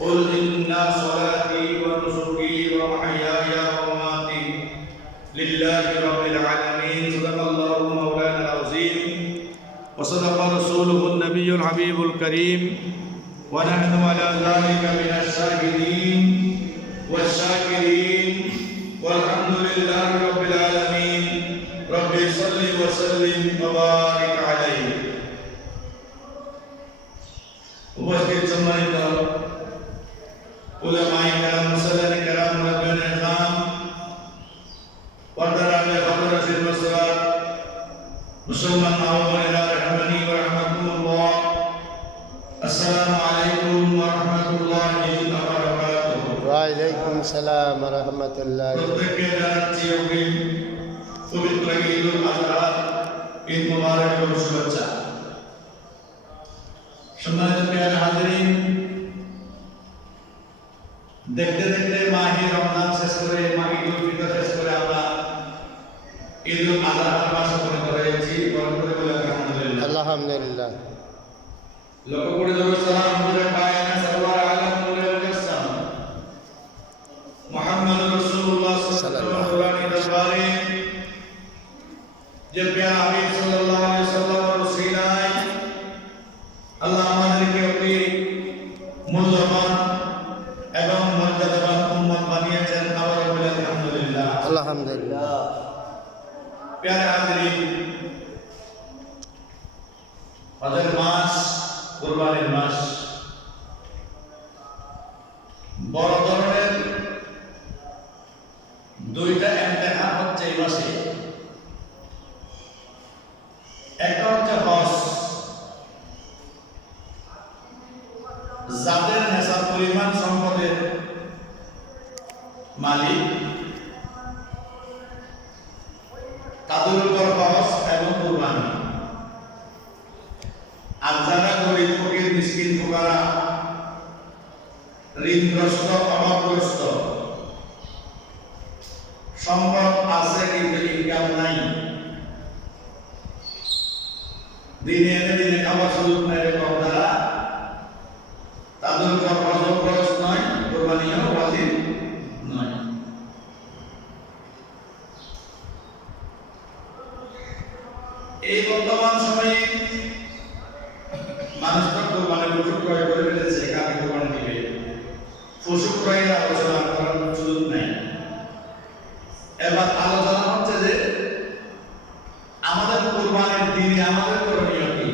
قل إن صلاتي ونسكي ومحياي ومماتي لله رب العالمين صدق الله مولانا العظيم وصدق رسوله النبي الحبيب الكريم ونحن على ذلك من الشاهدين والشاكرين والحمد لله رب العالمين رب صل وسلم وبارك عليه উপস্থিত সম্মানিত উলামায়ে কেরাম মুসল্লিয়ানে কেরাম মুরাব্বিয়ানে ইসলাম পর্দার আড়ালে হযরত মুসলিম মুসলমান মা ও বোনেরা রাহমানি ওয়া রাহমাতুল্লাহ আসসালামু আলাইকুম ওয়া রাহমাতুল্লাহি ওয়া বারাকাতুহু ওয়া আলাইকুম সালাম ওয়া রাহমাতুল্লাহি প্রত্যেককে জানাচ্ছি অগ্রিম পবিত্র ঈদুল আযহা ঈদ মুবারক ও শুভেচ্ছা। সম্মানিত প্রিয় হাজিরিন, দেখতে দেখতে মাহে রমজান শেষ করে ঈদুল ফিতর শেষ করে আমরা ঈদুল আযহার মাস শুরু করেছি। বরকত বলে আলহামদুলিল্লাহ। আলহামদুলিল্লাহ। লক্ষ কোটি দরুদ সালাম মুবারক পায়না সাল্লাল্লাহু আলাইহি ওয়াসাল্লাম মুহাম্মদুর রাসূলুল্লাহ সাল্লাল্লাহু আলাইহি ওয়াসাল্লাম যে প্রিয় হাবিব সাল্লাল্লাহু আলাইহি ওয়াসাল্লামের ওসিলায় আল্লাহ আমাদেরকে অতি মূল্যবান এবং মর্যাদাবান উম্মত বানিয়েছেন। আবার বলে আলহামদুলিল্লাহ। আলহামদুলিল্লাহ। প্রিয় হাজিরিন, হজের মাস, কুরবানির মাস, বড় ধরনের দুইটা ইমতিহান হচ্ছে এই মাসে। একটা হচ্ছে হজ, যাদের নেশার পরিমাণ সম্পদের মালিক তাদের উপর হজ এবং কুরবানি। আর যারা গরিব ফকির মিসকিন ফুকারা, ঋণগ্রস্ত, অভাবগ্রস্ত, সম্পদ আছে কিন্তু ইনকাম নাই, দিনে এনে দিনে খাবার সুযোগ নেই, এরকম তারা তাদের উপর হজও খরচ নয়, কুরবানিও ওয়াজিব নয়। এই বর্তমান সময়ে মানুষ তো কুরবানি পশু ক্রয় করে ফেলেছে, কাকে কুরবানি দিবে, পশু ক্রয়ের আলোচনা করার সুযোগ নেই। এবার আলোচনা হচ্ছে যে আমাদের কুরবানির দিনে আমাদের করণীয় কি।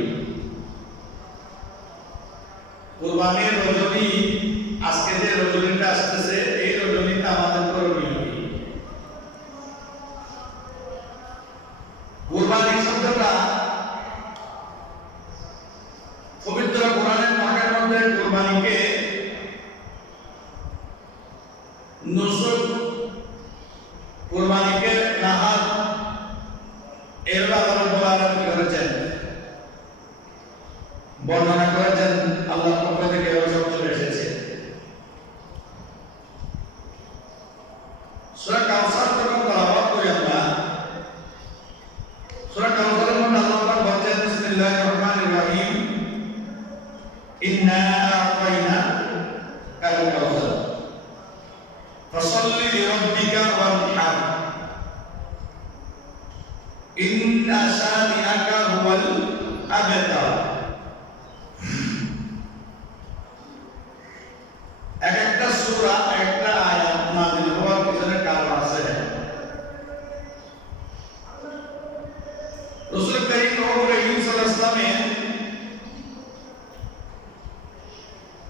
কুরবানির রজনী, আজকে যে রজনীটা আসতেছে, এই রজনীটা আমাদের করণীয় কি। কুরবানি শব্দটা পবিত্র কোরআনের পাকের মধ্যে কুরবানিকে নুসুক, কুরবানিকে নাহার এর ব্যাপারে বলার করেছেন, বর্ণনা করেছেন। আল্লাহর পক্ষ থেকে এই শব্দ চলে এসেছে। সূরা কাউসার যখন তেলাওয়াত করি আমরা, সূরা কাউসারের মধ্যে আল্লাহ পাক বলেন বিসমিল্লাহির রহমানির রহিম, ইন্না আ'তাইনা কাল কাউসার ফাসাল্লি লিরাব্বিকা ওয়ানহার ইন্না শানিআকা হুয়াল আবতার। এক একটা সূরা, একটা আয়াত নাযিল হওয়ার পিছনে কারণ আছে। রাসূল করিম সাল্লাল্লাহু আলাইহি ওয়াসাল্লামের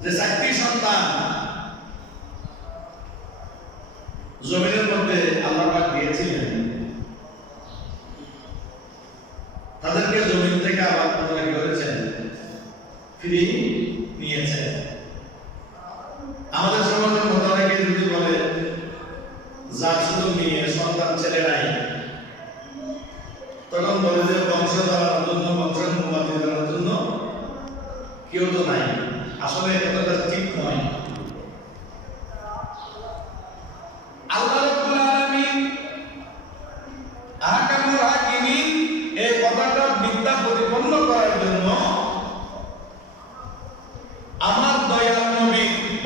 যে চারটি সন্তান জমিনের মধ্যে আল্লাহ পাক দিয়েছিলেন, তাদেরকে জমিন থেকে আবার প্রদান করেছেন, ফিরিয়ে নিয়েছেন। আমাদের সমাজের মধ্যে অনেকে যদি বলে যার শুধু মেয়ে সন্তান ছেলে নাই, তখন বলে যে বংশ ধরার জন্য, বংশের উন্নতি করার জন্য কেউ তো নাই। আসলে এটা ঠিক নয়। আল্লাহ রাব্বুল আলামিন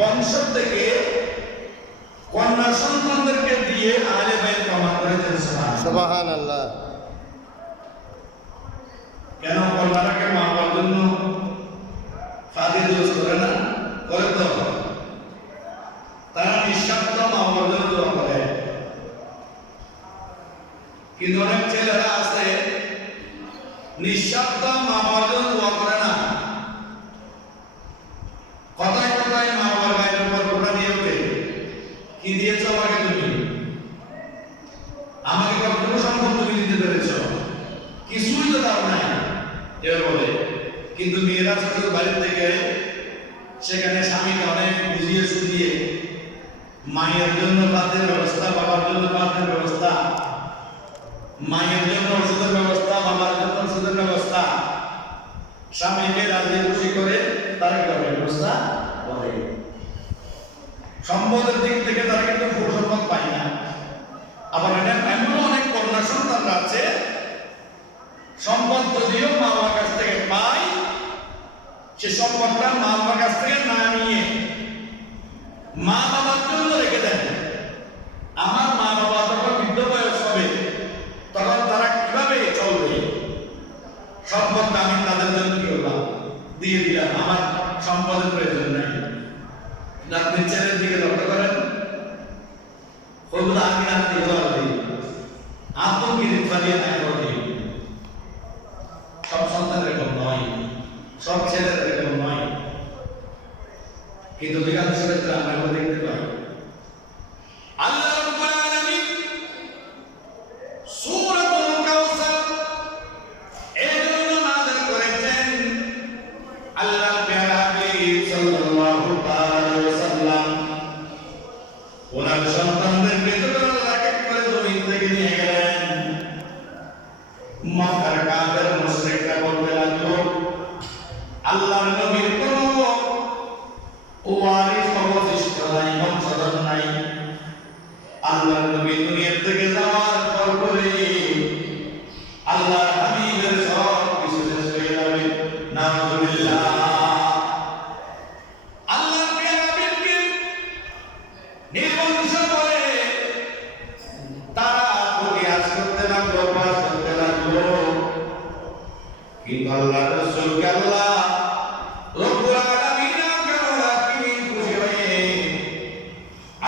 বংশ থেকে কন্যা সন্তানদেরকে দিয়ে আহলে বাইত প্রমাণ করেছেন। সুবহানাল্লাহ। কেন কন্যাটাকে মা বাবার জন্য ফাঁদে দোষ করে না? করে তো। তারা নিঃস্বার্থ মা বাবার জন্য দোয়া করে। কিন্তু অনেক ছেলেরা আছে নিঃস্বার্থ মা বাবার জন্য দোয়া করে না, কথায় কথায় মা বাবার গায়ের উপর কোটা দিয়ে ওঠে, কি দিয়েছ আমাকে তুমি, আমাকে কতটুকু সম্পদ তুমি দিতে পেরেছ, কিছুই তো দাও নাই এবার বলে। কিন্তু মেয়েরা ছোট বাড়ির থেকে সেখানে স্বামীকে অনেক বুঝিয়ে সুঝিয়ে মায়ের জন্য ভাতের ব্যবস্থা, বাবার জন্য ভাতের ব্যবস্থা, মায়ের জন্য ওষুধের ব্যবস্থা, বাবার জন্য ওষুধের ব্যবস্থা, স্বামীকে রাজি খুশি করে তারা ব্যবস্থা করে। সম্পদের দিক থেকে তারা কিন্তু ফুল সম্পদ পায় না। আবার এমন অনেক কন্যা সন্তানরা আছে সম্পদ যদিও মা বাবার কাছ থেকে পায়, সে সম্পদটা মা বাবার কাছ থেকে না নিয়ে মা বাবার জন্য রেখে দেন। আমার মা বাবা যখন বৃদ্ধ বয়স হবে তখন তারা কিভাবে চলবে, সম্পদটা আমি তাদের জন্য কি করলাম, দিয়ে দিলাম, আমার সম্পদের প্রয়োজন নাই। আপনি ছেলের দিকে লক্ষ্য করেন, ওগুলো আগে রাখতে হবে, আত্মগিরিত বানিয়ে থাকে। সব সন্তান এরকম নয়, সব ছেলের এরকম নয়, কিন্তু অধিকাংশ ক্ষেত্রে আমরা এগুলো দেখতে পাই। আল্লাহ রাব্বুল আলামিন সূরাতুল কাউসার এই জন্য নাযিল করেছেন, আল্লাহর প্যারা হাবিব সাল্লাল্লাহু আলাইহি ওয়াসাল্লাম ওনার সন্তানদেরকে এক করে জমিন থেকে নিয়ে গেলেন। মক্কার কাফের মুশরিকরা বলতে লাগলো, আল্লাহর নবীর কোনো ওয়ারিস অবশিষ্ট নাই, বংশধর নাই। আল্লাহর নবী দুনিয়া থেকে যাওয়ার পর করে আল্লাহর হাবিবের সব কিছু শেষ হয়ে যাবে। নাউযুবিল্লাহ। আল্লাহর হাবিবকে নির্বংশ করে তারা পরিহাস করতে লাগলো, পাশ করতে লাগলো। কিন্তু আল্লাহর রাসূলকে আল্লাহ রব্বুল আলামিন খুশি হয়ে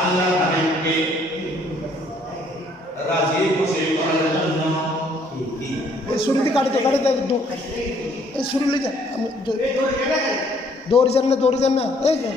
আল্লাহর হাবিবকে রাজি খুশি করার জন্য এই ছুরিতে কাটতে এই ছুরি লই যান, দৌড়ি যান না এই যান।